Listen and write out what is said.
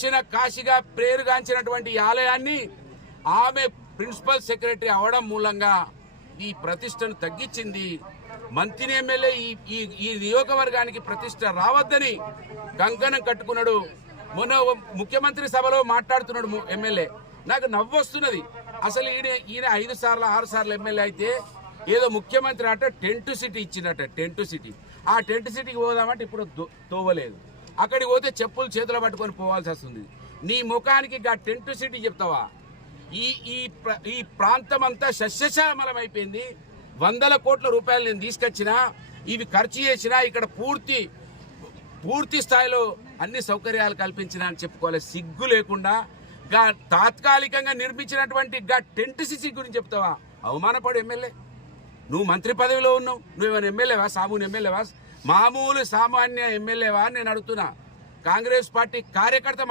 దక్షిణ కాశీగా పేరుగాంచినటువంటి ఆలయాన్ని ఆమె ప్రిన్సిపల్ సెక్రటరీ అవడం మూలంగా ఈ ప్రతిష్టను తగ్గించింది. మంత్రి ఎమ్మెల్యే ఈ నియోజకవర్గానికి ప్రతిష్ట రావద్దని కంకణం కట్టుకున్నాడు. మొన్న ముఖ్యమంత్రి సభలో మాట్లాడుతున్నాడు ఎమ్మెల్యే. నాకు నవ్వొస్తున్నది. అసలు ఈయన 5 సార్లు 6 సార్లు ఎమ్మెల్యే అయితే ఏదో ముఖ్యమంత్రి అట టెంట్ సిటీ ఇచ్చిందట. టెంట్ సిటీ, ఆ టెంట్ సిటీకి పోదామంటే ఇప్పుడు తోవలేదు. అక్కడికి పోతే చెప్పులు చేతులు పట్టుకొని పోవాల్సి వస్తుంది. నీ ముఖానికి ఆ టెంట్ సిటీ చెప్తావా? ఈ ప్రాంతం అంతా సస్యశ్యామలం అయిపోయింది. 100 కోట్ల రూపాయలు నేను తీసుకొచ్చినా, ఇవి ఖర్చు చేసినా, ఇక్కడ పూర్తి స్థాయిలో అన్ని సౌకర్యాలు కల్పించినా అని చెప్పుకోవాలి. సిగ్గు లేకుండా తాత్కాలికంగా నిర్మించినటువంటి టెంట్ సిటీ గురించి చెప్తావా? అవమానపడు ఎమ్మెల్యే. నువ్వు మంత్రి పదవిలో ఉన్నావు, నువ్వేమైనా ఎమ్మెల్యేవా? సామాన్య ఎమ్మెల్యేవా? మామూలు సామాన్య ఎమ్మెల్యేవా అని నేను అడుగుతున్నా. కాంగ్రెస్ పార్టీ కార్యకర్త